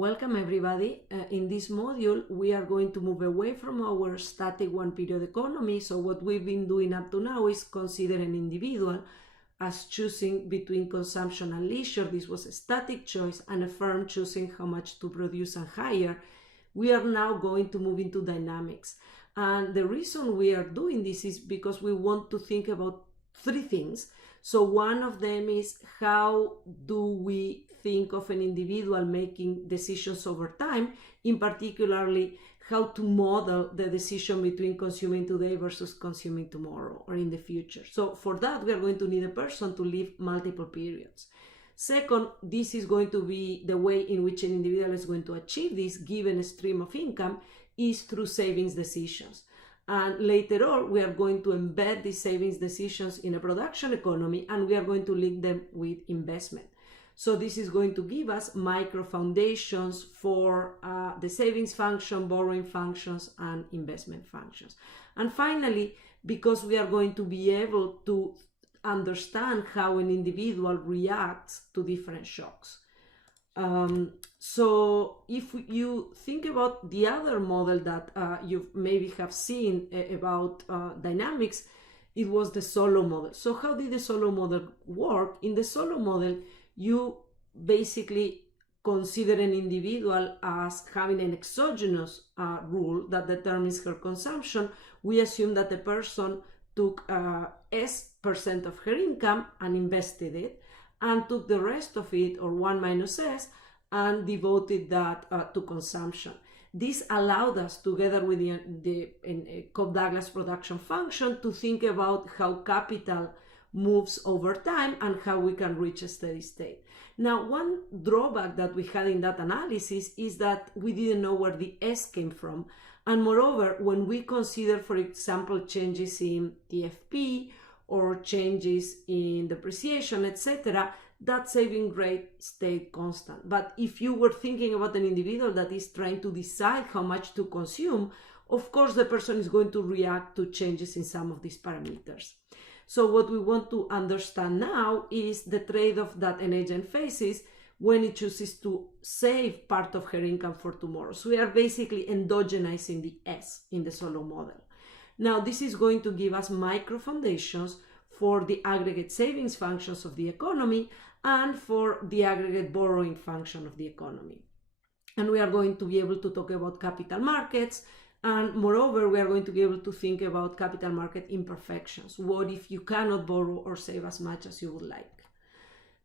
Welcome everybody. In this module, we are going to move away from our static one-period economy. So what we've been doing up to now is consider an individual as choosing between consumption and leisure. This was a static choice, and a firm choosing how much to produce and hire. We are now going to move into dynamics. And the reason we are doing this is because we want to think about three things. So one of them is, how do we think of an individual making decisions over time, in particularly how to model the decision between consuming today versus consuming tomorrow or in the future. So for that, we are going to need a person to live multiple periods. Second, this is going to be the way in which an individual is going to achieve this given a stream of income is through savings decisions. And later on, we are going to embed these savings decisions in a production economy, and we are going to link them with investment. So this is going to give us micro foundations for the savings function, borrowing functions, and investment functions. And finally, because we are going to be able to understand how an individual reacts to different shocks. So if you think about the other model that you maybe have seen about dynamics, it was the solo model. So how did the solo model work? In the solo model, you basically consider an individual as having an exogenous rule that determines her consumption. We assume that the person took S% of her income and invested it, and took the rest of it, or 1 minus S, and devoted that to consumption. This allowed us, together with the Cobb-Douglas production function, to think about how capital moves over time and how we can reach a steady state. Now, one drawback that we had in that analysis is that we didn't know where the S came from. And moreover, when we consider, for example, changes in TFP or changes in depreciation, etc., that saving rate stayed constant. But if you were thinking about an individual that is trying to decide how much to consume, of course the person is going to react to changes in some of these parameters. So what we want to understand now is the trade-off that an agent faces when it chooses to save part of her income for tomorrow. So we are basically endogenizing the S in the solo model. Now, this is going to give us micro foundations for the aggregate savings functions of the economy and for the aggregate borrowing function of the economy. And we are going to be able to talk about capital markets, and moreover, we are going to be able to think about capital market imperfections. What if you cannot borrow or save as much as you would like?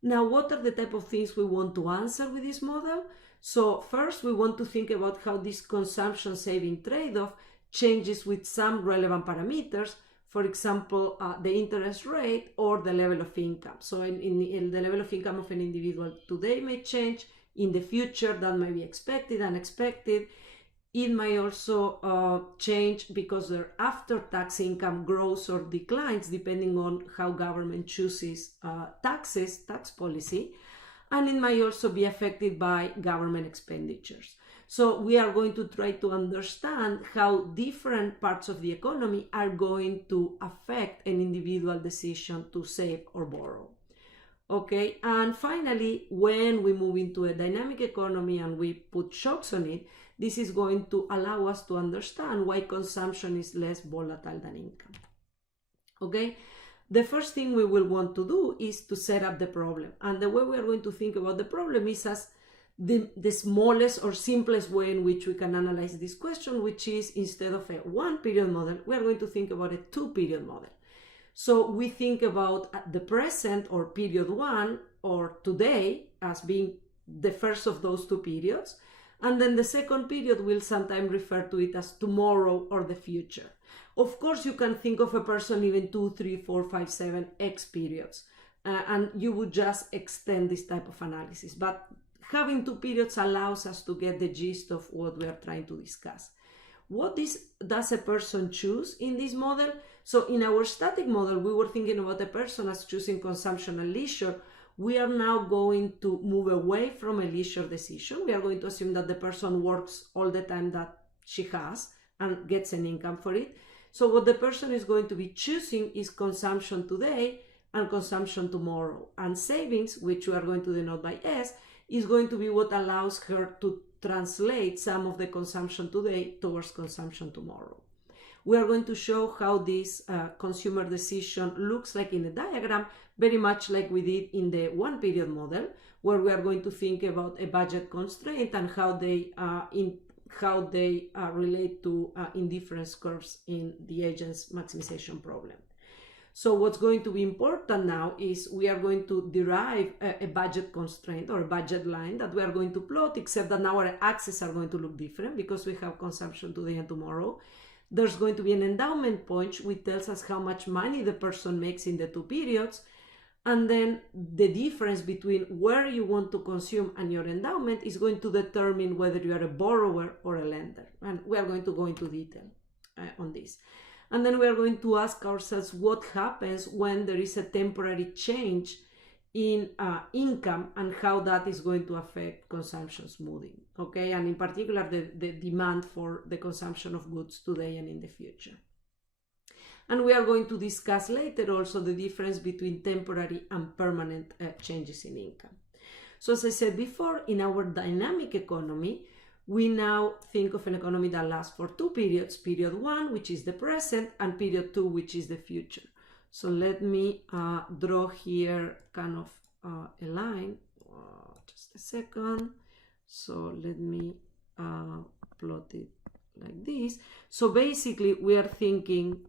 Now, what are the type of things we want to answer with this model? So first, we want to think about how this consumption-saving trade-off changes with some relevant parameters, for example, the interest rate or the level of income. So in the level of income of an individual today may change. In the future, that may be expected, unexpected. It may also change because their after-tax income grows or declines depending on how government chooses tax policy. And it may also be affected by government expenditures. So we are going to try to understand how different parts of the economy are going to affect an individual decision to save or borrow. Okay, and finally, when we move into a dynamic economy and we put shocks on it, this is going to allow us to understand why consumption is less volatile than income. Okay, the first thing we will want to do is to set up the problem. And the way we are going to think about the problem is as the smallest or simplest way in which we can analyze this question, which is, instead of a one-period model, we are going to think about a two-period model. So we think about the present, or period one, or today, as being the first of those two periods. And then the second period will sometimes refer to it as tomorrow or the future. Of course, you can think of a person even 2, 3, 4, 5, 7, X periods. And you would just extend this type of analysis. But having two periods allows us to get the gist of what we are trying to discuss. What does a person choose in this model? So in our static model, we were thinking about a person as choosing consumption and leisure. We are now going to move away from a leisure decision. We are going to assume that the person works all the time that she has and gets an income for it. So what the person is going to be choosing is consumption today and consumption tomorrow. And savings, which we are going to denote by S, is going to be what allows her to translate some of the consumption today towards consumption tomorrow. We are going to show how this consumer decision looks like in a diagram, very much like we did in the one period model, where we are going to think about a budget constraint and how they relate to indifference curves in the agent's maximization problem. So what's going to be important now is we are going to derive a budget constraint or a budget line that we are going to plot, except that now our axes are going to look different because we have consumption today and tomorrow. There's going to be an endowment point which tells us how much money the person makes in the two periods, and then the difference between where you want to consume and your endowment is going to determine whether you are a borrower or a lender. And we are going to go into detail on this. And then we are going to ask ourselves what happens when there is a temporary change in income and how that is going to affect consumption smoothing, okay? And in particular, the demand for the consumption of goods today and in the future. And we are going to discuss later also the difference between temporary and permanent changes in income. So as I said before, in our dynamic economy, we now think of an economy that lasts for two periods, period one, which is the present, and period two, which is the future. So let me draw here kind of a line, just a second. So let me plot it like this. So basically we are thinking,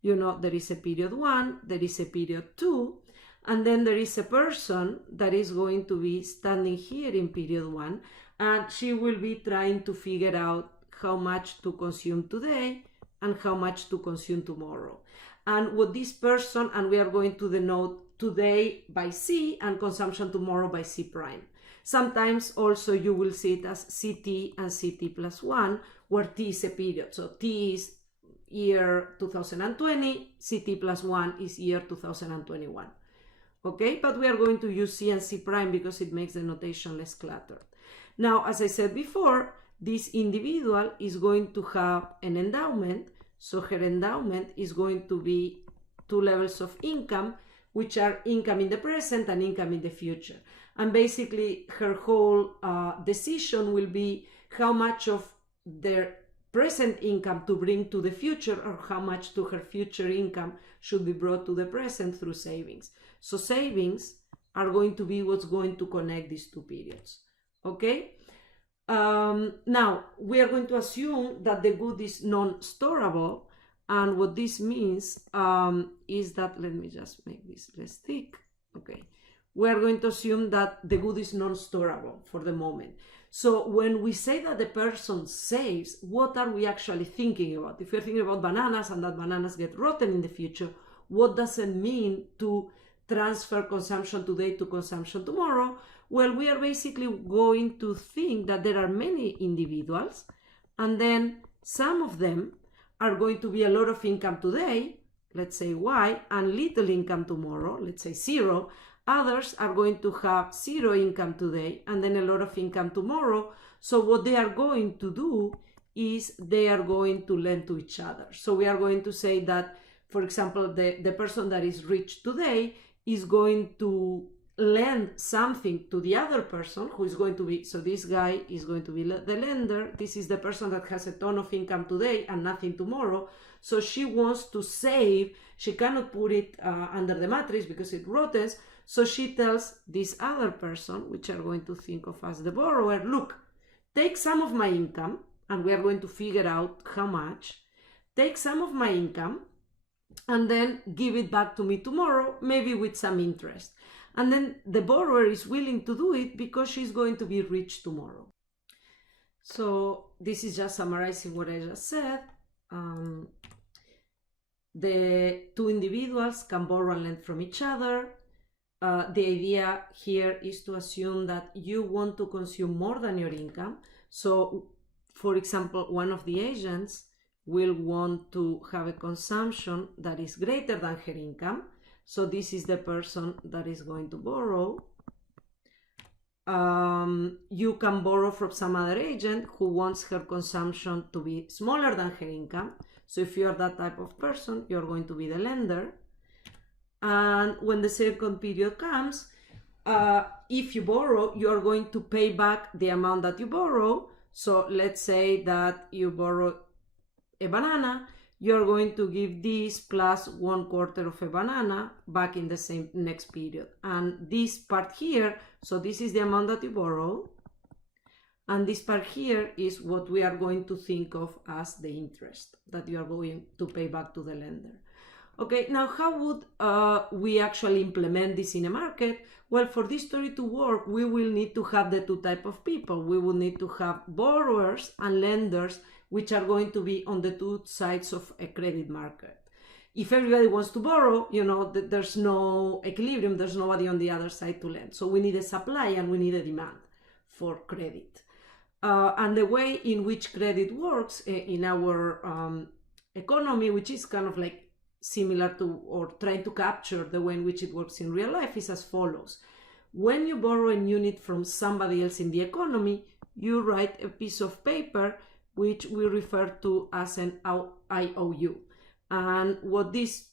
you know, there is a period one, there is a period two, and then there is a person that is going to be standing here in period one, and she will be trying to figure out how much to consume today and how much to consume tomorrow. And what this person, and we are going to denote today by C and consumption tomorrow by C prime. Sometimes also you will see it as CT and CT plus 1, where T is a period. So T is year 2020, CT plus 1 is year 2021. Okay, but we are going to use C and C prime because it makes the notation less cluttered. Now, as I said before, this individual is going to have an endowment. So her endowment is going to be two levels of income, which are income in the present and income in the future. And basically her whole decision will be how much of their present income to bring to the future or how much to her future income should be brought to the present through savings. So savings are going to be what's going to connect these two periods. Okay? Now, we are going to assume that the good is non-storable, and what this means is that, let me just make this less thick. Okay, we are going to assume that the good is non-storable for the moment. So when we say that the person saves, what are we actually thinking about? If we're thinking about bananas and that bananas get rotten in the future, what does it mean to transfer consumption today to consumption tomorrow? Well, we are basically going to think that there are many individuals, and then some of them are going to be a lot of income today, let's say Y, and little income tomorrow, let's say 0. Others are going to have 0 income today and then a lot of income tomorrow. So what they are going to do is they are going to lend to each other. So we are going to say that, for example, the person that is rich today is going to lend something to the other person who is going to be, so this guy is going to be the lender. This is the person that has a ton of income today and nothing tomorrow. So she wants to save. She cannot put it under the matrix because it rottens. So she tells this other person, which are going to think of as the borrower, look, take some of my income, and we are going to figure out how much. Take some of my income and then give it back to me tomorrow, maybe with some interest. And then the borrower is willing to do it because she's going to be rich tomorrow. So this is just summarizing what I just said. The two individuals can borrow and lend from each other. The idea here is to assume that you want to consume more than your income. So, for example, one of the agents will want to have a consumption that is greater than her income. So this is the person that is going to borrow. You can borrow from some other agent who wants her consumption to be smaller than her income. So if you are that type of person, you're going to be the lender. And when the second period comes, if you borrow, you are going to pay back the amount that you borrow. So let's say that you borrow a banana, you're going to give this plus 1/4 of a banana back in the same next period. And this part here, so this is the amount that you borrow, and this part here is what we are going to think of as the interest that you are going to pay back to the lender. Okay, now how would we actually implement this in a market? Well, for this story to work, we will need to have the two types of people. We will need to have borrowers and lenders, which are going to be on the two sides of a credit market. If everybody wants to borrow, there's no equilibrium, there's nobody on the other side to lend. So we need a supply and we need a demand for credit. And the way in which credit works in our economy, which is kind of like similar to or trying to capture the way in which it works in real life, is as follows. When you borrow a unit from somebody else in the economy, you write a piece of paper which we refer to as an IOU. And what this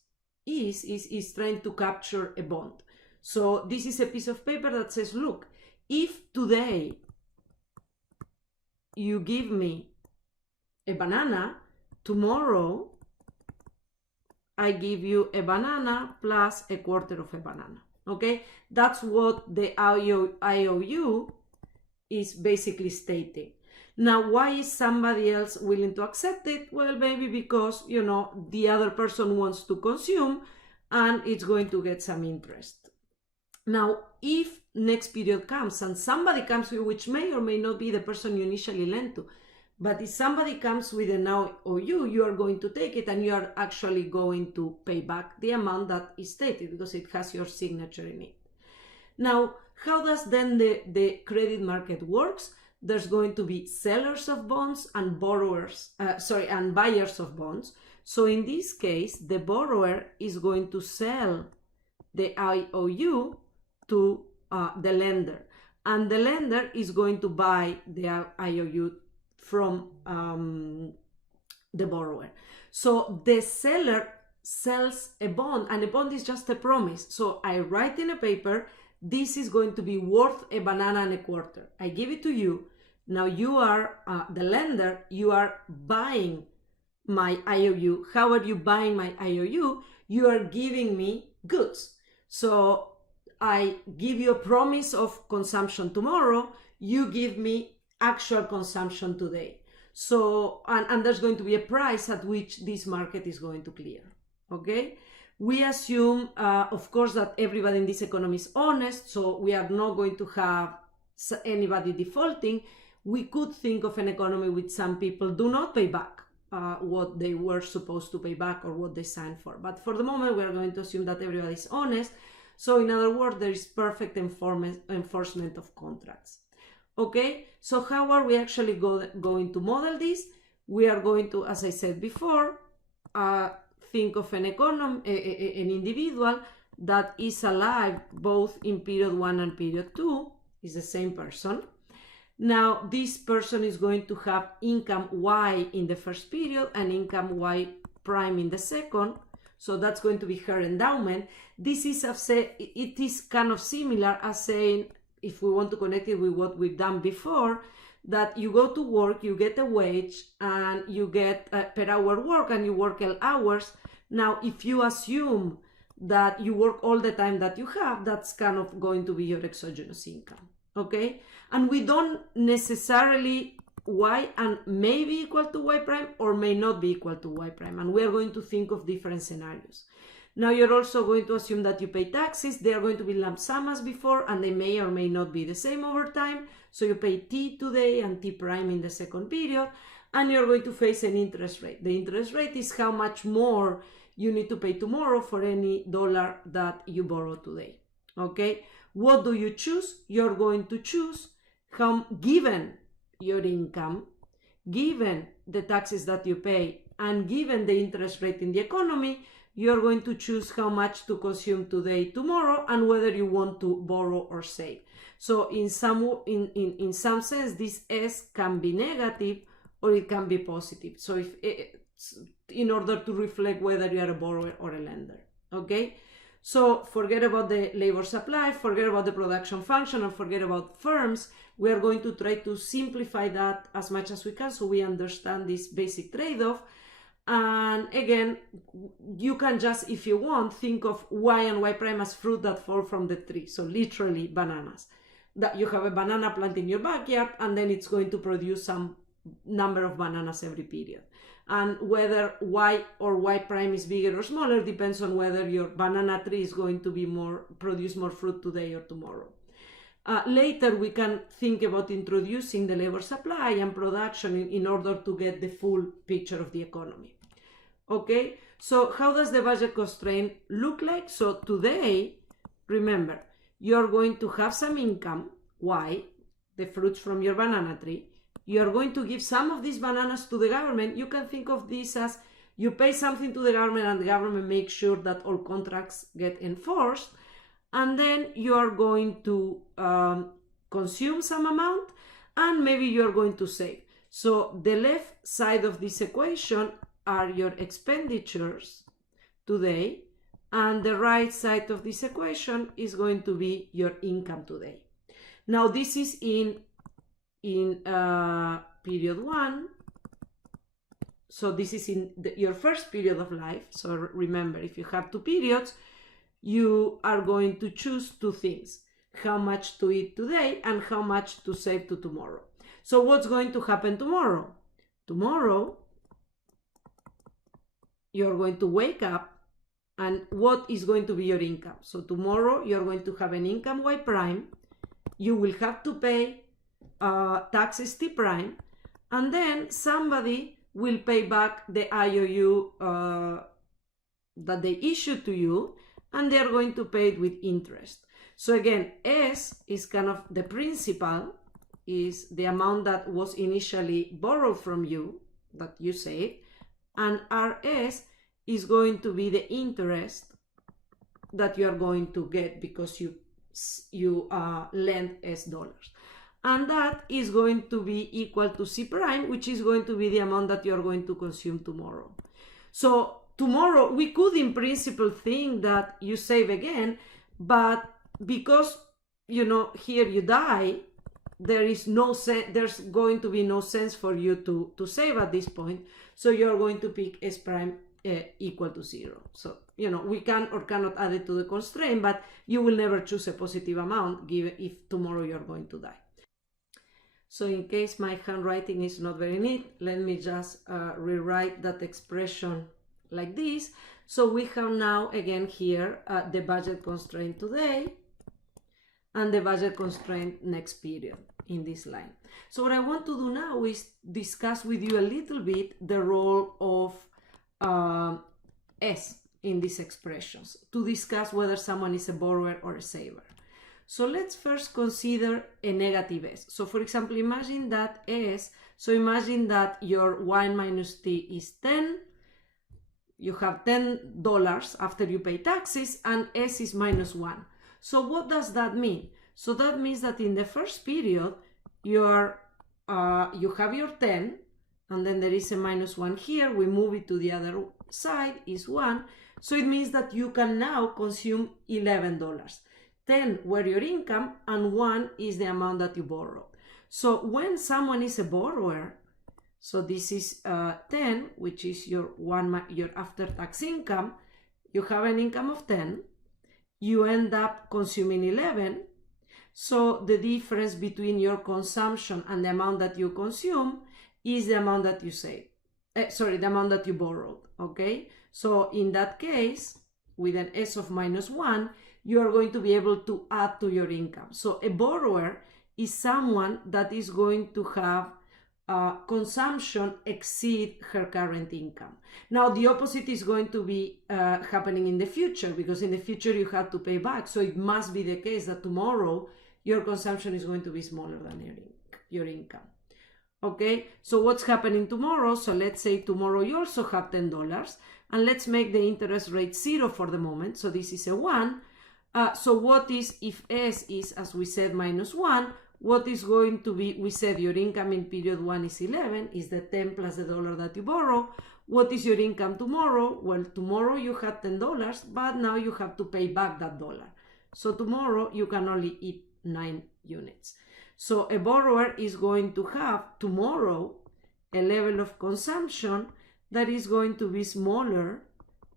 is trying to capture a bond. So this is a piece of paper that says, look, if today you give me a banana, tomorrow I give you a banana plus 1/4 of a banana. Okay, that's what the IOU is basically stating. Now, why is somebody else willing to accept it? Well, maybe because, the other person wants to consume and it's going to get some interest. Now, if next period comes and somebody comes with, which may or may not be the person you initially lent to, but if somebody comes with an IOU, you are going to take it and you are actually going to pay back the amount that is stated because it has your signature in it. Now, how does then the credit market works? There's going to be sellers of bonds and and buyers of bonds. So in this case, the borrower is going to sell the IOU to the lender, and the lender is going to buy the IOU from the borrower. So the seller sells a bond, and a bond is just a promise. So I write in a paper, this is going to be worth a banana and 1/4. I give it to you. Now you are the lender, you are buying my IOU. How are you buying my IOU? You are giving me goods. So I give you a promise of consumption tomorrow, you give me actual consumption today. So, and there's going to be a price at which this market is going to clear, okay? We assume, of course, that everybody in this economy is honest, so we are not going to have anybody defaulting. We could think of an economy with some people do not pay back what they were supposed to pay back or what they signed for. But for the moment, we are going to assume that everybody is honest. So in other words, there is perfect enforcement of contracts. Okay, so how are we actually going to model this? We are going to, as I said before, think of an individual that is alive both in period 1 and period 2, is the same person. Now, this person is going to have income Y in the first period and income Y prime in the second. So that's going to be her endowment. This is, it is kind of similar as saying, if we want to connect it with what we've done before, that you go to work, you get a wage, and you get per hour work, and you work L hours. Now, if you assume that you work all the time that you have, that's kind of going to be your exogenous income, okay? And we don't necessarily, Y and may be equal to Y prime or may not be equal to Y prime, and we are going to think of different scenarios. Now you're also going to assume that you pay taxes. They are going to be lump sum as before, and they may or may not be the same over time. So you pay T today and T prime in the second period, and you're going to face an interest rate. The interest rate is how much more you need to pay tomorrow for any dollar that you borrow today. Okay? What do you choose? You're going to choose how, given your income, given the taxes that you pay, and given the interest rate in the economy, you're going to choose how much to consume today, tomorrow, and whether you want to borrow or save. So in some sense, this S can be negative or it can be positive. So if in order to reflect whether you are a borrower or a lender, okay? So forget about the labor supply, forget about the production function, and forget about firms. We are going to try to simplify that as much as we can so we understand this basic trade-off. And again, you can just, if you want, think of y and y prime as fruit that fall from the tree. So literally bananas. That you have a banana plant in your backyard and then it's going to produce some number of bananas every period. And whether y or y prime is bigger or smaller depends on whether your banana tree is going to be produce more fruit today or tomorrow. Later, we can think about introducing the labor supply and production in order to get the full picture of the economy. Okay, so how does the budget constraint look like? So today, remember, you're going to have some income, Y, the fruits from your banana tree. You're going to give some of these bananas to the government. You can think of this as you pay something to the government and the government makes sure that all contracts get enforced. And then you are going to consume some amount and maybe you're going to save. So the left side of this equation are your expenditures today, and the right side of this equation is going to be your income today. Now this is in period 1. So this is in your first period of life. So remember, if you have 2 periods, you are going to choose 2 things: how much to eat today and how much to save to tomorrow. So what's going to happen tomorrow? Tomorrow, you're going to wake up and what is going to be your income? So tomorrow, you're going to have an income Y prime. You will have to pay taxes T prime, and then somebody will pay back the IOU that they issued to you, and they're going to pay it with interest. So again, S is kind of the principal, is the amount that was initially borrowed from you, that you saved, and RS is going to be the interest that you are going to get because you lend S dollars. And that is going to be equal to C prime, which is going to be the amount that you are going to consume tomorrow. So tomorrow, we could in principle think that you save again, but because, here you die, there's going to be no sense for you to save at this point. So you're going to pick S prime equal to 0. So, we can or cannot add it to the constraint, but you will never choose a positive amount given if tomorrow you're going to die. So in case my handwriting is not very neat, let me just rewrite that expression like this. So we have now again here the budget constraint today and the budget constraint next period in this line. So what I want to do now is discuss with you a little bit the role of S in these expressions to discuss whether someone is a borrower or a saver. So let's first consider a negative S. So for example, imagine that S, so imagine that your 1 minus T is 10. You have $10 after you pay taxes and S is minus 1. So what does that mean? So that means that in the first period, you have your 10 and then there is a minus 1 here. We move it to the other side, is 1. So it means that you can now consume $11. 10 were your income and 1 is the amount that you borrowed. So when someone is a borrower, so this is 10, which is your after-tax income, you have an income of 10, you end up consuming 11, so the difference between your consumption and the amount that you consume is the amount that you save. The amount that you borrowed, okay? So in that case, with an S of minus 1, you are going to be able to add to your income. So a borrower is someone that is going to have consumption exceed her current income. Now, the opposite is going to be happening in the future, because in the future you have to pay back. So it must be the case that tomorrow your consumption is going to be smaller than your income. Okay, so what's happening tomorrow? So let's say tomorrow you also have $10, and let's make the interest rate 0 for the moment. So this is a 1. So what is, if S is, as we said, minus 1, what is going to be, we said your income in period 1 is 11, is the 10 plus the dollar that you borrow. What is your income tomorrow? Well, tomorrow you had $10, but now you have to pay back that dollar. So tomorrow you can only eat 9 units. So a borrower is going to have tomorrow a level of consumption that is going to be smaller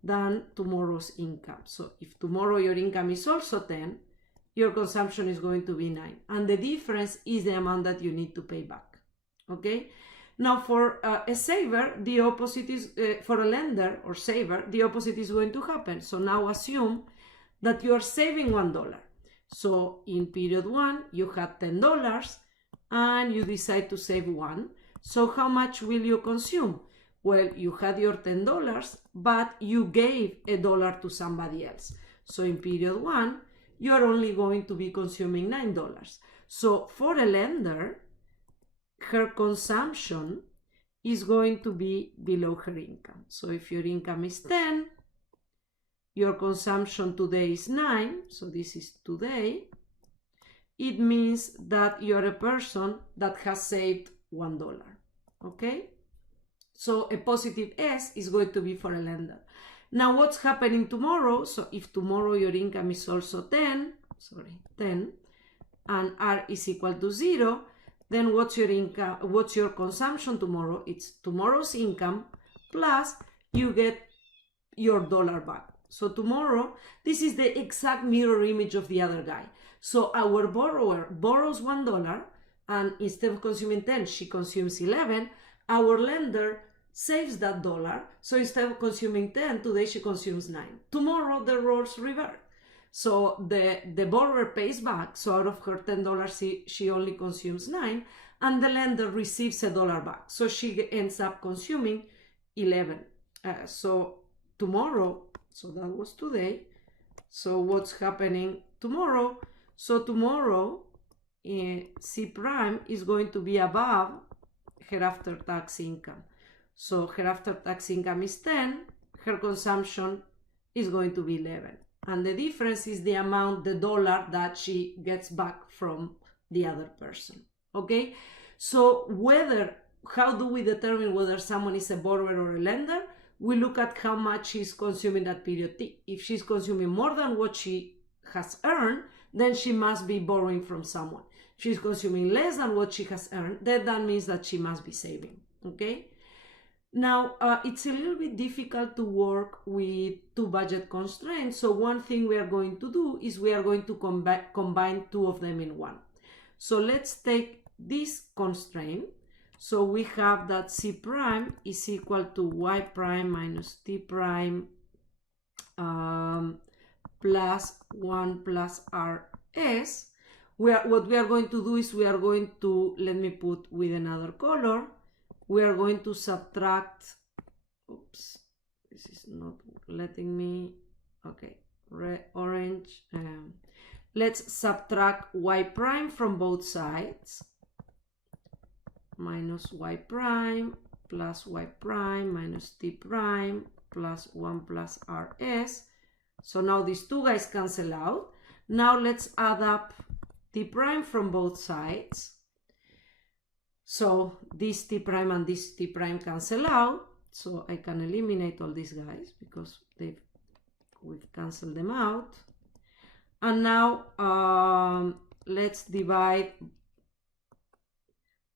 than tomorrow's income. So if tomorrow your income is also 10, your consumption is going to be 9. And the difference is the amount that you need to pay back. Okay? Now for a saver, the opposite is, for a lender or saver, the opposite is going to happen. So now assume that you are saving $1. So in period 1, you had $10 and you decide to save 1. So how much will you consume? Well, you had your $10, but you gave $1 to somebody else. So in period 1, you are only going to be consuming $9. So for a lender, her consumption is going to be below her income. So if your income is 10, your consumption today is 9, so this is today, it means that you're a person that has saved $1, okay? So a positive S is going to be for a lender. Now what's happening tomorrow? So if tomorrow your income is also 10, and R is equal to 0, then what's your income? What's your consumption tomorrow? It's tomorrow's income plus you get your dollar back. So tomorrow, this is the exact mirror image of the other guy. So our borrower borrows $1 and instead of consuming 10, she consumes 11. Our lender saves that dollar. So instead of consuming 10, today she consumes 9. Tomorrow the roles revert. So the borrower pays back. So out of her $10, she only consumes 9 and the lender receives $1 back. So she ends up consuming 11. So tomorrow, so that was today. So what's happening tomorrow? So tomorrow, C prime is going to be above her after-tax income. So her after-tax income is 10, her consumption is going to be 11. And the difference is the amount, the dollar that she gets back from the other person, okay? So how do we determine whether someone is a borrower or a lender? We look at how much she's consuming that period T. If she's consuming more than what she has earned, then she must be borrowing from someone. If she's consuming less than what she has earned, then that means that she must be saving, okay? Now, it's a little bit difficult to work with two budget constraints. So one thing we are going to do is we are going to combine two of them in one. So let's take this constraint. So we have that C prime is equal to Y prime minus T prime plus 1 plus RS. What we are going to do is we are going to, let me put with another color, we are going to subtract, oops, this is not letting me, okay, orange. Let's subtract Y prime from both sides. Minus Y prime plus Y prime minus T prime plus 1 plus RS. So now these two guys cancel out. Now let's add up T prime from both sides. So this T prime and this T prime cancel out. So I can eliminate all these guys because we've canceled them out. And now let's divide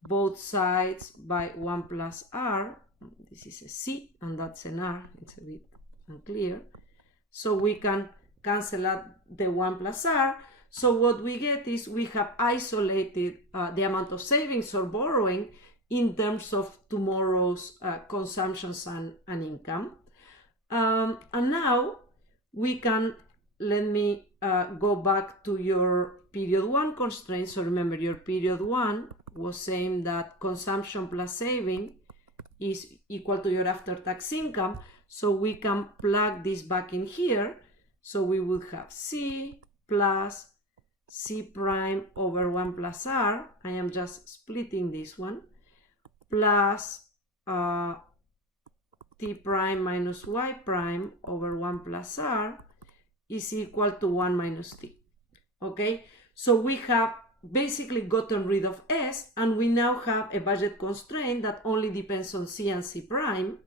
both sides by 1 plus R. This is a C and that's an R. It's a bit unclear. So we can cancel out the 1 plus R. So what we get is we have isolated the amount of savings or borrowing in terms of tomorrow's consumptions and income. And now we can, let me go back to your period 1 constraint. So remember your period 1 was saying that consumption plus saving is equal to your after-tax income. So we can plug this back in here. So we would have C plus C prime over 1 plus R. I am just splitting this one. Plus T prime minus Y prime over 1 plus R is equal to 1 minus T. Okay, so we have basically gotten rid of S and we now have a budget constraint that only depends on C and C prime.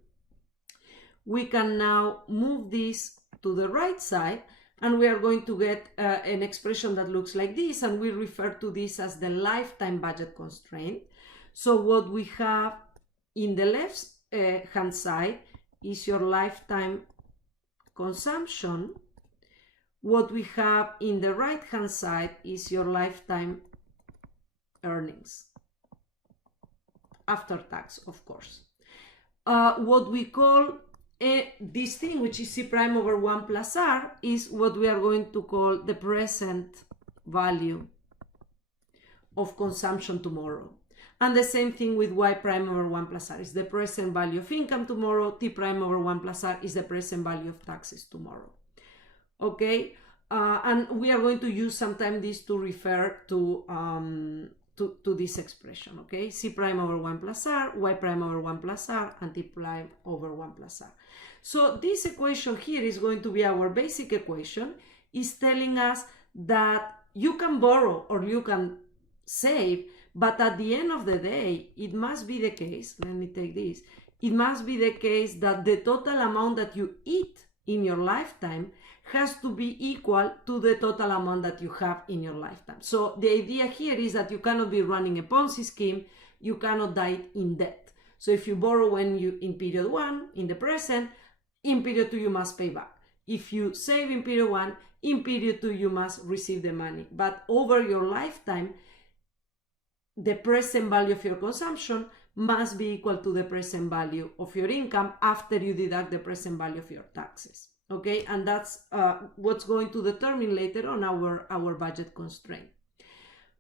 we can now move this to the right side, and we are going to get an expression that looks like this, and we refer to this as the lifetime budget constraint. So what we have in the left hand side is your lifetime consumption. What we have in the right hand side is your lifetime earnings, after tax, of course. What we call this thing, which is C prime over 1 plus R, is what we are going to call the present value of consumption tomorrow. And the same thing with Y prime over 1 plus R is the present value of income tomorrow. T prime over 1 plus R is the present value of taxes tomorrow. Okay, and we are going to use sometimes this to refer to this expression. Okay, C prime over 1 plus R, Y prime over 1 plus R, and T prime over 1 plus R. So this equation here is going to be our basic equation. Is telling us that you can borrow or you can save, but at the end of the day, it must be the case, let me take this, it must be the case that the total amount that you eat in your lifetime has to be equal to the total amount that you have in your lifetime. So the idea here is that you cannot be running a Ponzi scheme, you cannot die in debt. So if you borrow when you in period 1, in the present, in period 2 you must pay back. If you save in period 1, in period 2 you must receive the money. But over your lifetime, the present value of your consumption must be equal to the present value of your income after you deduct the present value of your taxes. Okay, and that's what's going to determine later on our budget constraint.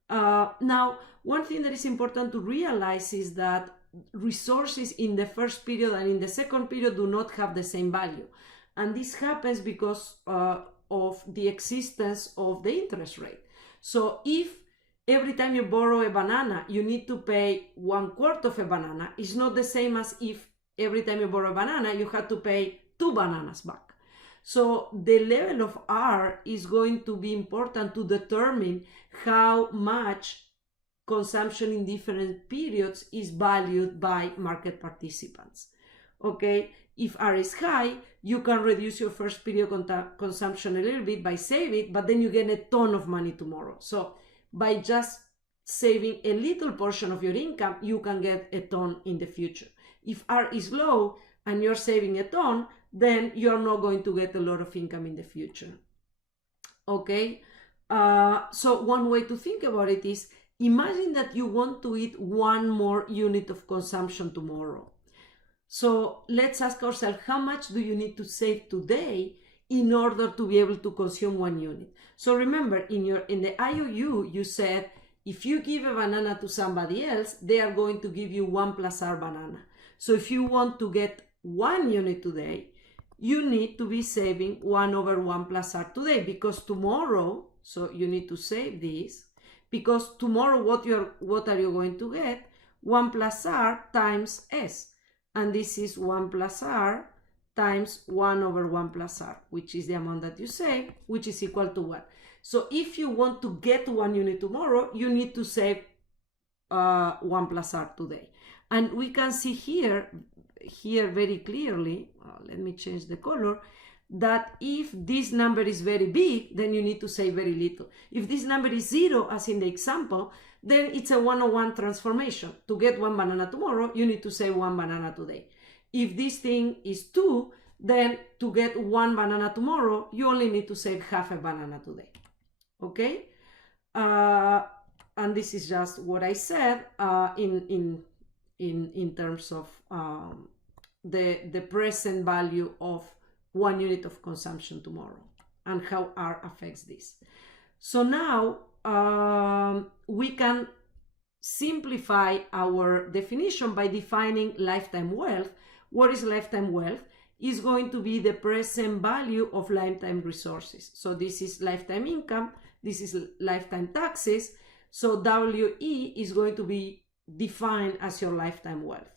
Now, one thing that is important to realize is that resources in the first period and in the second period do not have the same value. And this happens because of the existence of the interest rate. So if every time you borrow a banana, you need to pay 1/4 of a banana, it's not the same as if every time you borrow a banana, you have to pay 2 bananas back. So the level of R is going to be important to determine how much consumption in different periods is valued by market participants. Okay, if R is high, you can reduce your first period consumption a little bit by saving, but then you get a ton of money tomorrow. So by just saving a little portion of your income, you can get a ton in the future. If R is low and you're saving a ton, then you're not going to get a lot of income in the future. Okay, so one way to think about it is, imagine that you want to eat 1 more unit of consumption tomorrow. So let's ask ourselves, how much do you need to save today in order to be able to consume 1 unit? So remember, in the IOU, you said, if you give a banana to somebody else, they are going to give you 1 plus R banana. So if you want to get 1 unit today, you need to be saving 1 over 1 plus R today, because tomorrow, so you need to save this, because tomorrow what are you going to get? 1 plus R times S. And this is 1 plus R times 1 over 1 plus R, which is the amount that you save, which is equal to 1. So if you want to get 1 unit tomorrow, you need to save 1 plus R today. And we can see here very clearly, let me change the color, that if this number is very big, then you need to save very little. If this number is 0, as in the example, then it's a 101 transformation. To get 1 banana tomorrow, you need to save 1 banana today. If this thing is 2, then to get 1 banana tomorrow, you only need to save half a banana today. Okay? And this is just what I said in terms of the present value of 1 unit of consumption tomorrow and how R affects this. So now we can simplify our definition by defining lifetime wealth. What is lifetime wealth? Is going to be the present value of lifetime resources. So this is lifetime income, this is lifetime taxes. So WE is going to be defined as your lifetime wealth.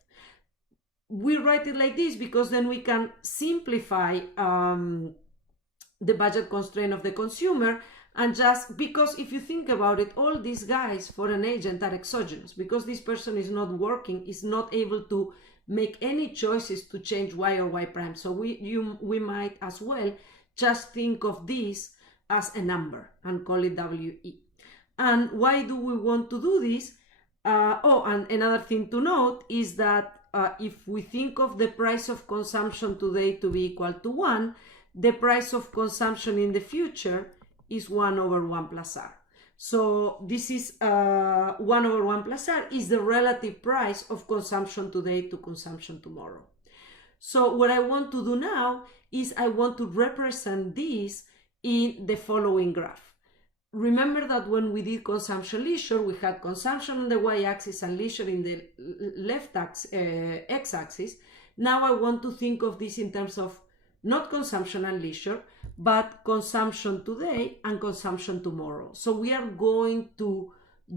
We write it like this because then we can simplify the budget constraint of the consumer, and just because if you think about it, all these guys for an agent are exogenous, because this person is not working, is not able to make any choices to change y or y prime. So we might as well just think of this as a number and call it WE. And why do we want to do this? And another thing to note is that if we think of the price of consumption today to be equal to 1, the price of consumption in the future is 1 over 1 plus R. So this is 1 over 1 plus R is the relative price of consumption today to consumption tomorrow. So what I want to do now is I want to represent this in the following graph. Remember that when we did consumption leisure, we had consumption on the y-axis and leisure in the left x-axis. Now I want to think of this in terms of not consumption and leisure, but consumption today and consumption tomorrow. So we are going to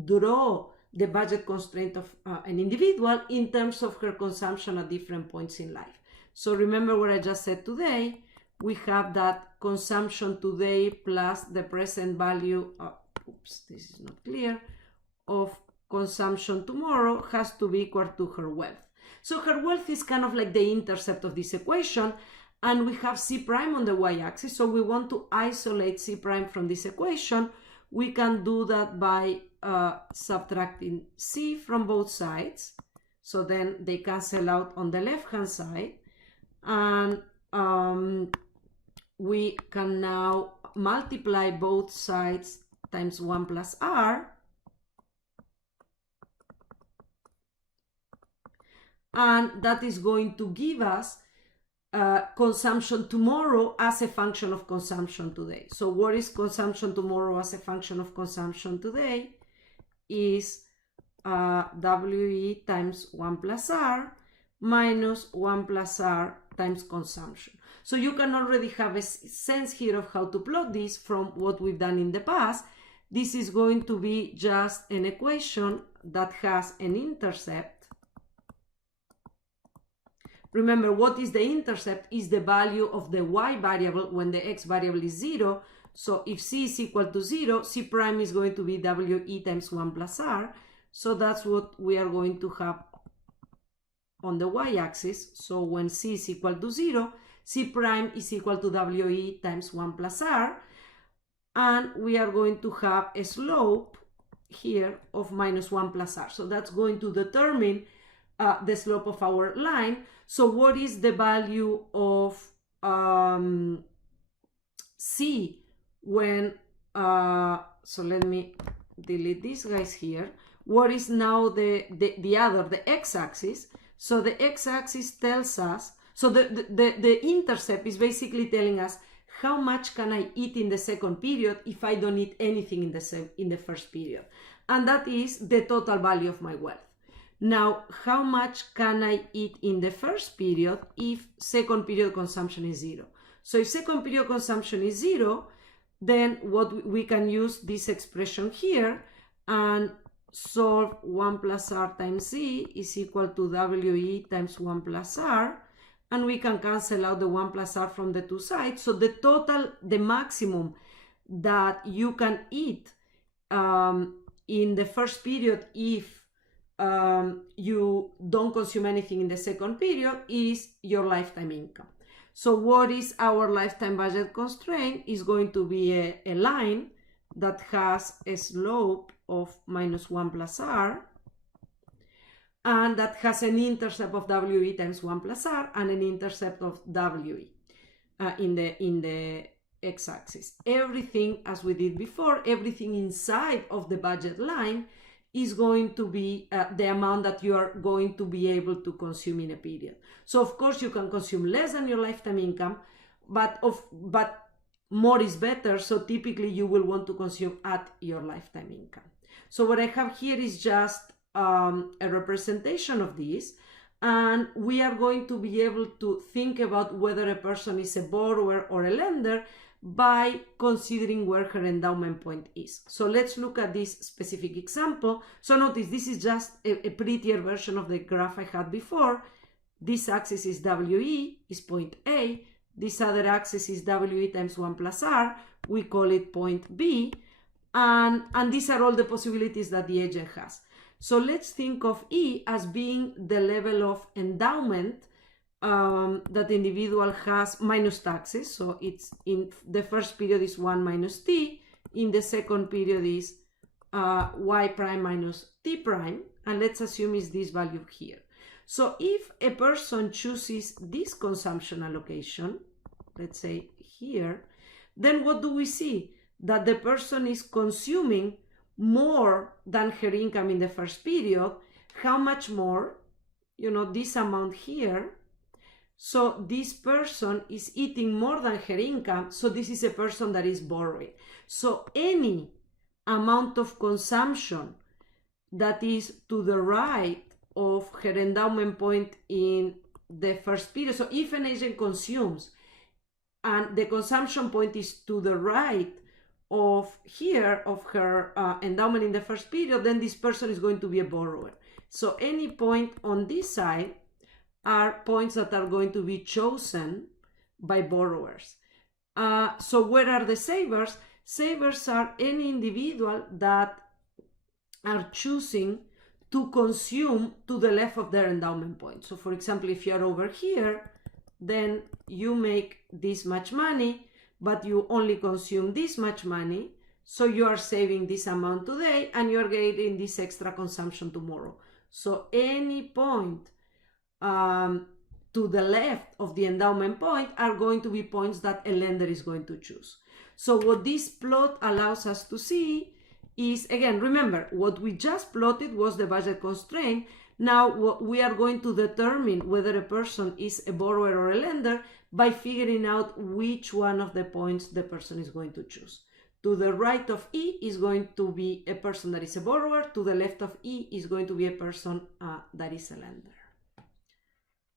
draw the budget constraint of an individual in terms of her consumption at different points in life. So remember what I just said today. We have that consumption today plus the present value, this is not clear, of consumption tomorrow has to be equal to her wealth. So her wealth is kind of like the intercept of this equation, and we have C prime on the y-axis, so we want to isolate C prime from this equation. We can do that by subtracting C from both sides, so then they cancel out on the left-hand side, and we can now multiply both sides times 1 plus R, and that is going to give us consumption tomorrow as a function of consumption today. So what is consumption tomorrow as a function of consumption today? Is WE times 1 plus R minus 1 plus R times consumption. So you can already have a sense here of how to plot this from what we've done in the past. This is going to be just an equation that has an intercept. Remember, what is the intercept? Is the value of the y variable when the x variable is 0. So if C is equal to 0, C prime is going to be WE times 1 plus R. So that's what we are going to have on the y-axis. So when C is equal to 0, C prime is equal to WE times 1 plus R. And we are going to have a slope here of minus 1 plus R. So that's going to determine the slope of our line. So what is the value of C when, so let me delete these guys here. What is now the x-axis? So the x-axis tells us, so the intercept is basically telling us how much can I eat in the second period if I don't eat anything in the first period. And that is the total value of my wealth. Now, how much can I eat in the first period if second period consumption is 0? So if second period consumption is 0, then what we can use this expression here and solve 1 plus R times Z is equal to WE times 1 plus R, and we can cancel out the 1 plus R from the two sides. So the total, the maximum that you can eat in the first period if you don't consume anything in the second period is your lifetime income. So what is our lifetime budget constraint? Is going to be a line that has a slope of minus 1 plus R, and that has an intercept of WE times 1 plus R and an intercept of WE in the x-axis. Everything, as we did before, everything inside of the budget line is going to be the amount that you are going to be able to consume in a period. So of course you can consume less than your lifetime income, but more is better. So typically you will want to consume at your lifetime income. So what I have here is just a representation of this, and we are going to be able to think about whether a person is a borrower or a lender by considering where her endowment point is. So let's look at this specific example. So notice this is just a prettier version of the graph I had before. This axis is WE, is point A. This other axis is WE times 1 plus R. We call it point B. And these are all the possibilities that the agent has. So let's think of E as being the level of endowment that the individual has minus taxes. So it's in the first period is 1 minus t, in the second period is y prime minus t prime, and let's assume is this value here. So if a person chooses this consumption allocation, let's say here, then what do we see? That the person is consuming more than her income in the first period. How much more? This amount here. So this person is eating more than her income. So this is a person that is borrowing. So any amount of consumption that is to the right of her endowment point in the first period. So if an agent consumes and the consumption point is to the right of here of her endowment in the first period, then this person is going to be a borrower. So any point on this side are points that are going to be chosen by borrowers. So where are the savers? Savers are any individual that are choosing to consume to the left of their endowment point. So for example, if you're over here, then you make this much money, but you only consume this much money. So you are saving this amount today and you're getting this extra consumption tomorrow. So any point to the left of the endowment point are going to be points that a lender is going to choose. So what this plot allows us to see is, again, remember, what we just plotted was the budget constraint. Now what we are going to determine whether a person is a borrower or a lender by figuring out which one of the points the person is going to choose. To the right of E is going to be a person that is a borrower. To the left of E is going to be a person that is a lender.